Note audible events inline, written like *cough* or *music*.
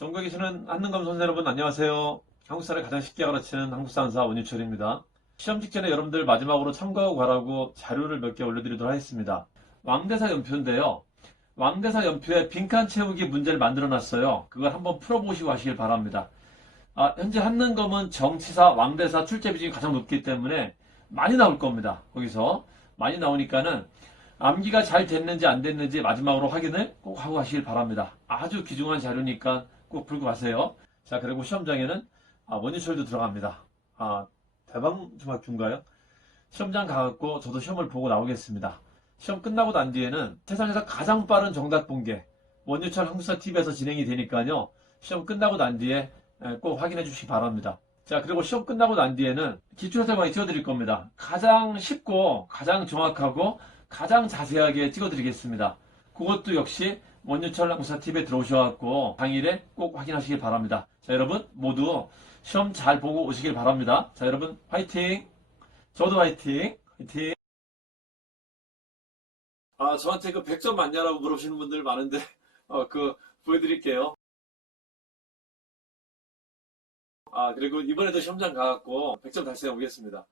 전국에 계시는 한능검 선생 여러분 안녕하세요. 한국사를 가장 쉽게 가르치는 한국사한사 원유철입니다. 시험 직전에 여러분들 마지막으로 참고하고 가라고 자료를 몇 개 올려드리도록 하겠습니다. 왕대사 연표인데요. 왕대사 연표에 빈칸 채우기 문제를 만들어 놨어요. 그걸 한번 풀어보시고 하시길 바랍니다. 아, 현재 한능검은 정치사, 왕대사 출제 비중이 가장 높기 때문에 많이 나올 겁니다. 거기서 많이 나오니까는 암기가 잘 됐는지 안 됐는지 마지막으로 확인을 꼭 하고 가시길 바랍니다. 아주 귀중한 자료니까 꼭 풀고 가세요. 자, 그리고 시험장에는 아, 원유철도 들어갑니다. 아, 대방 중학교인가요? 시험장 가갖고 저도 시험을 보고 나오겠습니다. 시험 끝나고 난 뒤에는 세상에서 가장 빠른 정답 공개 원유철 한국사 TV에서 진행이 되니까요. 시험 끝나고 난 뒤에 에, 꼭 확인해 주시기 바랍니다. 자, 그리고 시험 끝나고 난 뒤에는 기출해설 많이 찍어드릴 겁니다. 가장 쉽고 가장 정확하고 가장 자세하게 찍어드리겠습니다. 그것도 역시 원유철 한국사 TV에 들어오셔갖고 당일에 꼭 확인하시길 바랍니다. 자, 여러분 모두 시험 잘 보고 오시길 바랍니다. 자, 여러분 화이팅! 저도 화이팅! 화이팅! 아, 저한테 그 100점 맞냐라고 물어보시는 분들 많은데, *laughs* 어, 그, 보여드릴게요. 아, 그리고 이번에도 시험장 가갖고 100점 달성해 보겠습니다.